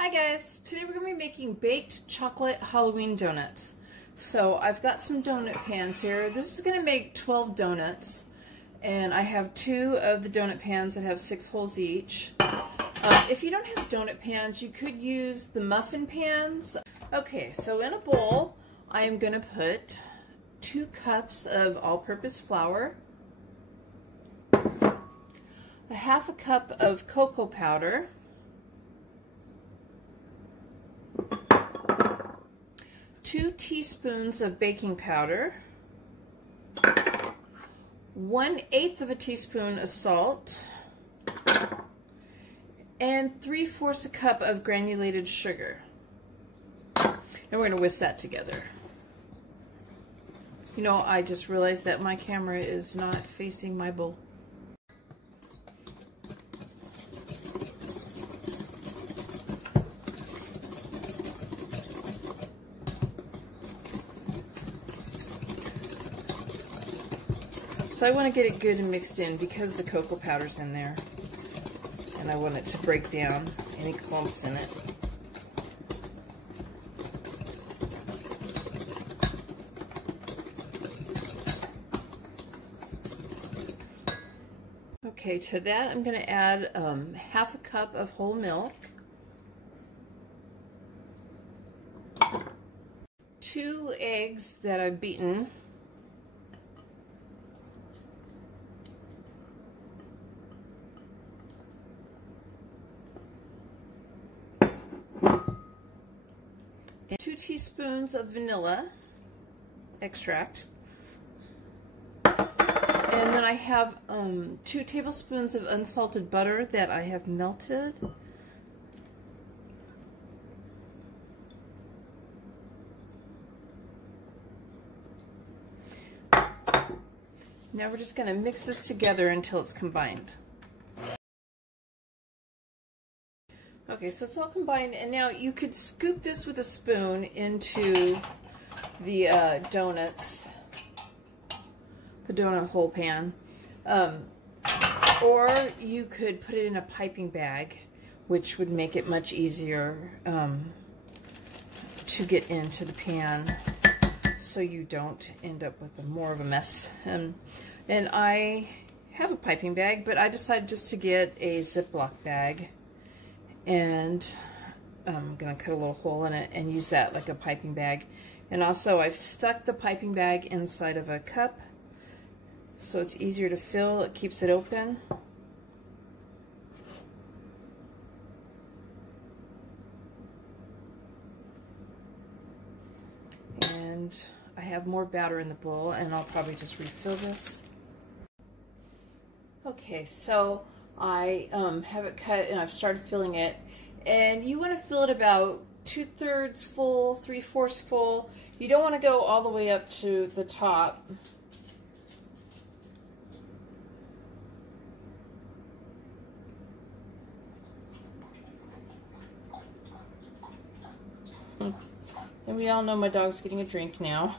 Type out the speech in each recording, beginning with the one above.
Hi guys, today we're going to be making baked chocolate Halloween donuts. So I've got some donut pans here. This is going to make 12 donuts, and I have 2 of the donut pans that have 6 holes each. If you don't have donut pans, you could use the muffin pans. Okay, so in a bowl I am going to put 2 cups of all-purpose flour, a half a cup of cocoa powder, 2 teaspoons of baking powder, 1/8 of a teaspoon of salt, and 3/4 a cup of granulated sugar. And we're going to whisk that together. You know, I just realized that my camera is not facing my bowl. So I want to get it good and mixed in because the cocoa powder's in there, and I want it to break down any clumps in it. Okay, to that I'm going to add half a cup of whole milk, 2 eggs that I've beaten, and 2 teaspoons of vanilla extract, and then I have 2 tablespoons of unsalted butter that I have melted. Now we're just going to mix this together until it's combined. Okay, so it's all combined, and now you could scoop this with a spoon into the donuts, the donut hole pan, or you could put it in a piping bag, which would make it much easier to get into the pan, so you don't end up with more of a mess. And I have a piping bag, but I decided just to get a Ziploc bag. And I'm going to cut a little hole in it and use that like a piping bag. And also I've stuck the piping bag inside of a cup so it's easier to fill. It keeps it open. And I have more batter in the bowl, and I'll probably just refill this. Okay, so I have it cut and I've started filling it, and you want to fill it about 2/3 full, 3/4 full. You don't want to go all the way up to the top. And we all know my dog's getting a drink now.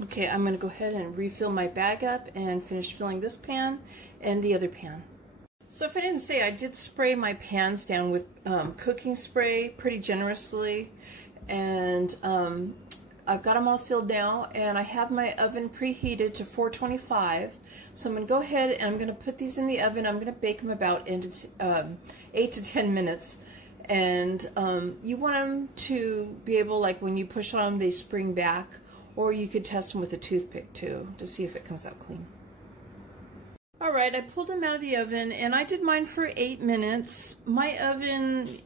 Okay, I'm going to go ahead and refill my bag up and finish filling this pan and the other pan. So if I didn't say, I did spray my pans down with cooking spray pretty generously, and I've got them all filled now, and I have my oven preheated to 425. So I'm going to go ahead and I'm going to put these in the oven. I'm going to bake them about 8 to 10 minutes. And you want them to be able, like when you push on them, they spring back, or you could test them with a toothpick too to see if it comes out clean. Alright, I pulled them out of the oven, and I did mine for 8 minutes. My oven,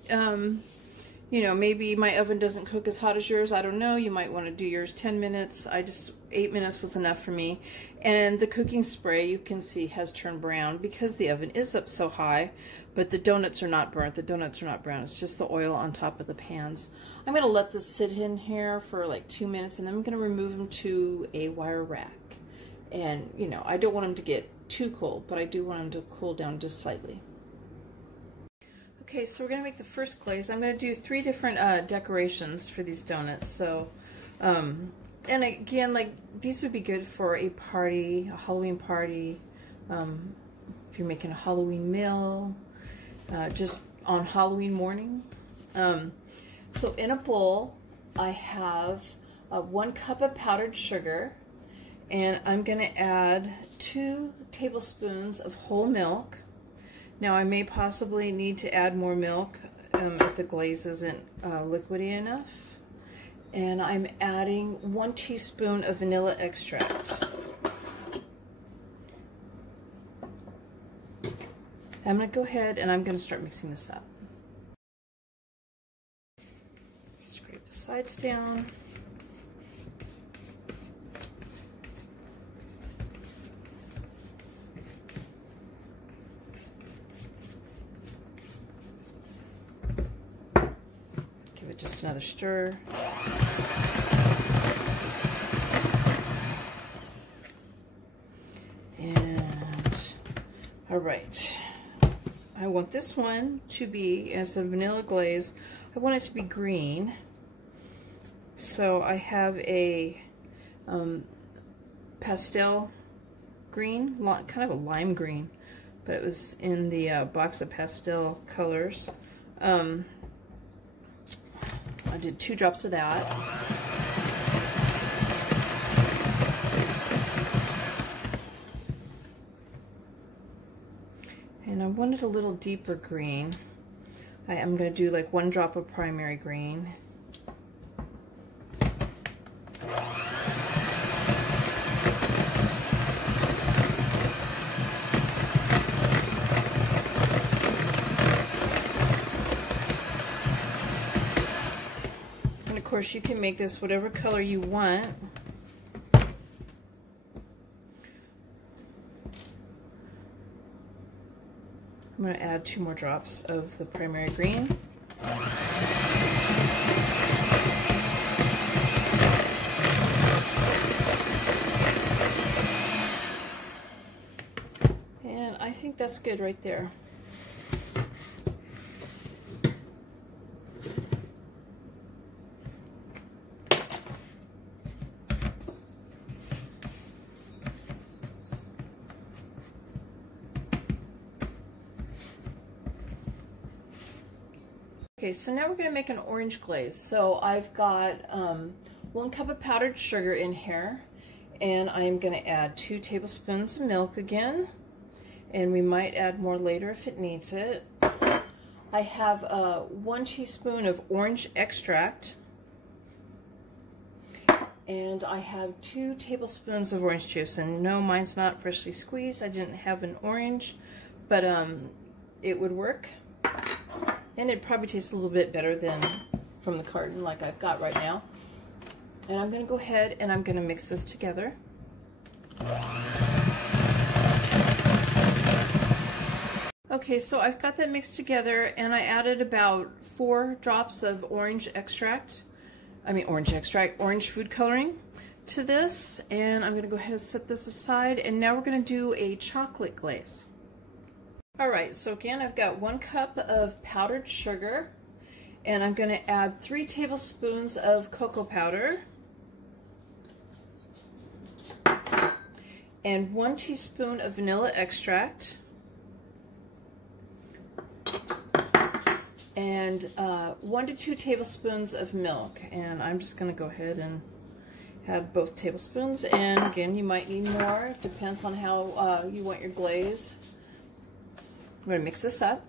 you know, maybe my oven doesn't cook as hot as yours, I don't know. You might want to do yours 10 minutes. 8 minutes was enough for me. And the cooking spray, you can see, has turned brown because the oven is up so high, but the donuts are not burnt. The donuts are not brown. It's just the oil on top of the pans. I'm going to let this sit in here for like 2 minutes, and then I'm going to remove them to a wire rack. And, you know, I don't want them to get too cold, but I do want them to cool down just slightly. Okay, so we're going to make the first glaze. I'm going to do 3 different decorations for these donuts. So, and again, like, these would be good for a party, a Halloween party, if you're making a Halloween meal, just on Halloween morning. So in a bowl, I have 1 cup of powdered sugar, and I'm going to add 2 tablespoons of whole milk. Now I may possibly need to add more milk if the glaze isn't liquidy enough. And I'm adding 1 teaspoon of vanilla extract. I'm going to go ahead and I'm going to start mixing this up. Scrape the sides down. Give it just another stir. Alright, I want this one to be, as a vanilla glaze, I want it to be green. So I have a pastel green, kind of a lime green, but it was in the box of pastel colors. I did 2 drops of that. And I want it a little deeper green. I'm going to do like 1 drop of primary green. And of course you can make this whatever color you want. I'm going to add 2 more drops of the primary green. And I think that's good right there. Okay, so now we're going to make an orange glaze. So I've got 1 cup of powdered sugar in here, and I'm going to add 2 tablespoons of milk again, and we might add more later if it needs it. I have 1 teaspoon of orange extract, and I have 2 tablespoons of orange juice. And no, mine's not freshly squeezed. I didn't have an orange, but it would work. And it probably tastes a little bit better than from the carton like I've got right now. And I'm going to go ahead and I'm going to mix this together. Okay, so I've got that mixed together, and I added about 4 drops of orange food coloring to this. And I'm going to go ahead and set this aside, and now we're going to do a chocolate glaze. Alright, so again, I've got 1 cup of powdered sugar, and I'm going to add 3 tablespoons of cocoa powder, and 1 teaspoon of vanilla extract, and 1 to 2 tablespoons of milk. And I'm just going to go ahead and add both tablespoons, and again, you might need more. It depends on how you want your glaze. I'm going to mix this up.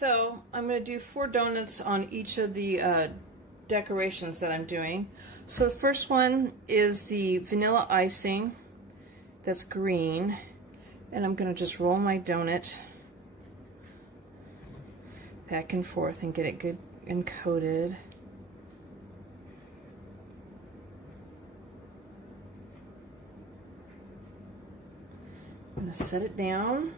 so I'm going to do 4 donuts on each of the decorations that I'm doing. So the first one is the vanilla icing that's green, and I'm going to just roll my donut back and forth and get it good and coated. I'm going to set it down,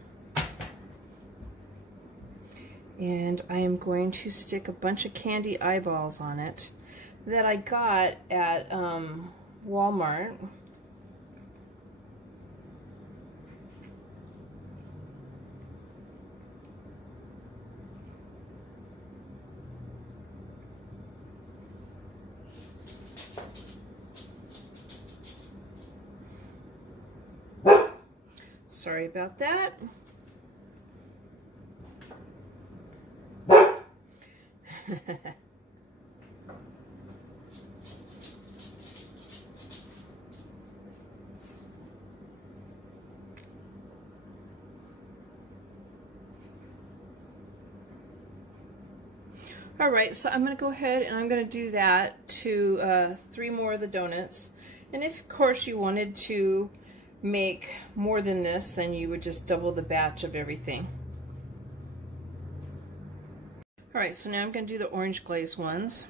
and I am going to stick a bunch of candy eyeballs on it that I got at Walmart. Sorry about that. Alright, so I'm going to go ahead and I'm going to do that to 3 more of the donuts. And if, of course, you wanted to make more than this, then you would just double the batch of everything. Alright, so now I'm going to do the orange glaze ones.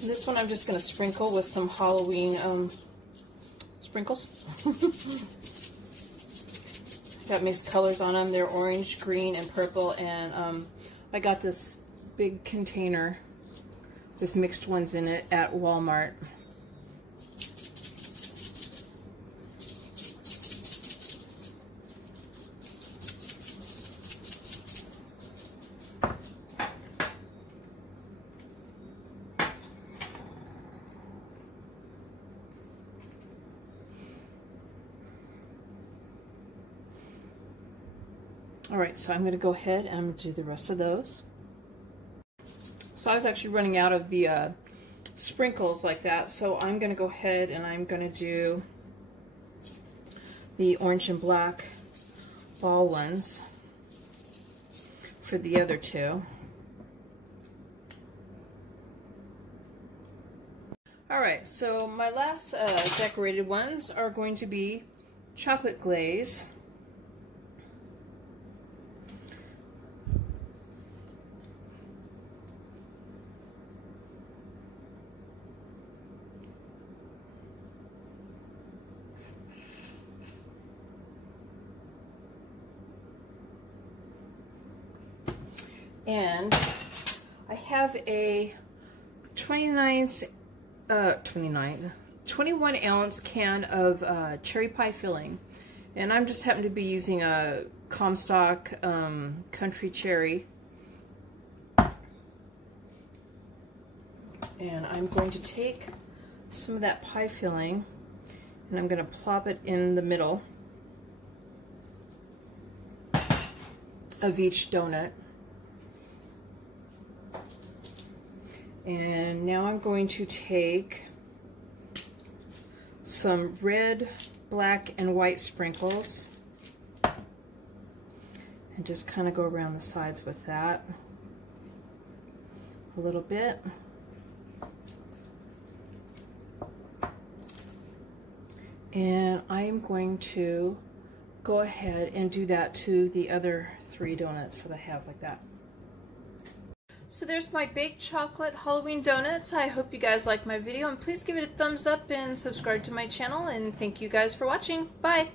And this one I'm just going to sprinkle with some Halloween sprinkles. Got mixed colors on them. They're orange, green, and purple, and I got this big container with mixed ones in it at Walmart. Alright, so I'm going to go ahead and I'm going to do the rest of those. So I was actually running out of the sprinkles like that, so I'm going to go ahead and I'm going to do the orange and black ball ones for the other 2. Alright, so my last decorated ones are going to be chocolate glaze. And I have a 21 ounce can of cherry pie filling, and I'm just happen to be using a Comstock country cherry, and I'm going to take some of that pie filling and I'm going to plop it in the middle of each donut. And now I'm going to take some red, black, and white sprinkles and just kind of go around the sides with that a little bit. And I am going to go ahead and do that to the other 3 donuts that I have like that. So there's my baked chocolate Halloween donuts. I hope you guys like my video, and please give it a thumbs up and subscribe to my channel, and thank you guys for watching. Bye!